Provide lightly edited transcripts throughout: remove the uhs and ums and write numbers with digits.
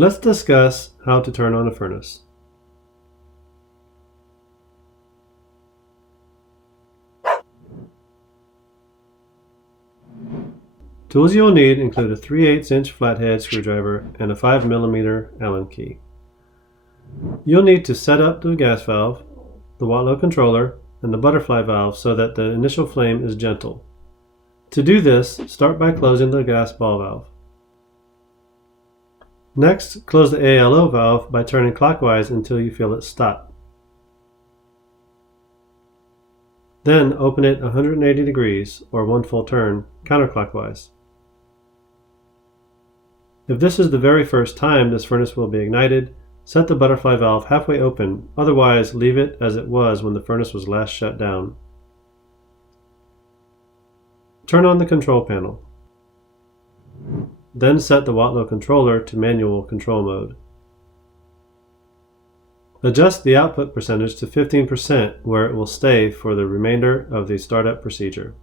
Let's discuss how to turn on a furnace. Tools you'll need include a 3/8" flathead screwdriver and a 5mm Allen key. You'll need to set up the gas valve, the Watlow controller, and the butterfly valve so that the initial flame is gentle. To do this, start by closing the gas ball valve. Next, close the ALO valve by turning clockwise until you feel it stop. Then open it 180 degrees, or 1 full turn, counterclockwise. If this is the very first time this furnace will be ignited, set the butterfly valve halfway open, otherwise leave it as it was when the furnace was last shut down. Turn on the control panel. Then set the Watlow controller to manual control mode. Adjust the output percentage to 15% where it will stay for the remainder of the startup procedure.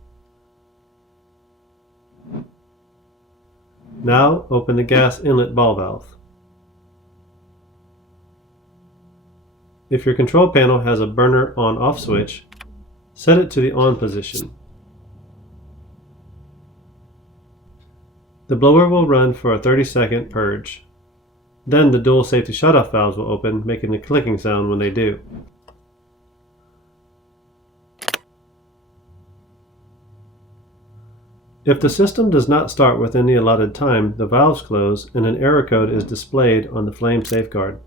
Now open the gas inlet ball valve. If your control panel has a burner on-off switch, set it to the on position. The blower will run for a 30-second purge. Then the dual safety shutoff valves will open, making a clicking sound when they do. If the system does not start within the allotted time, the valves close and an error code is displayed on the flame safeguard.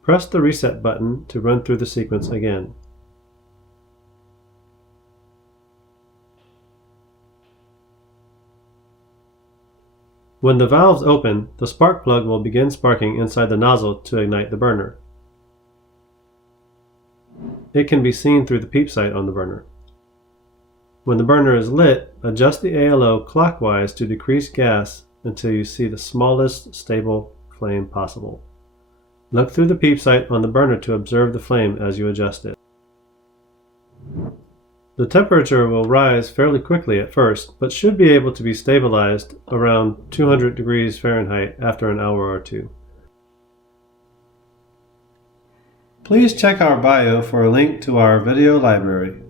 Press the reset button to run through the sequence again. When the valves open, the spark plug will begin sparking inside the nozzle to ignite the burner. It can be seen through the peep sight on the burner. When the burner is lit, adjust the ALO clockwise to decrease gas until you see the smallest stable flame possible. Look through the peep sight on the burner to observe the flame as you adjust it. The temperature will rise fairly quickly at first, but should be able to be stabilized around 200 degrees Fahrenheit after an hour or two. Please check our bio for a link to our video library.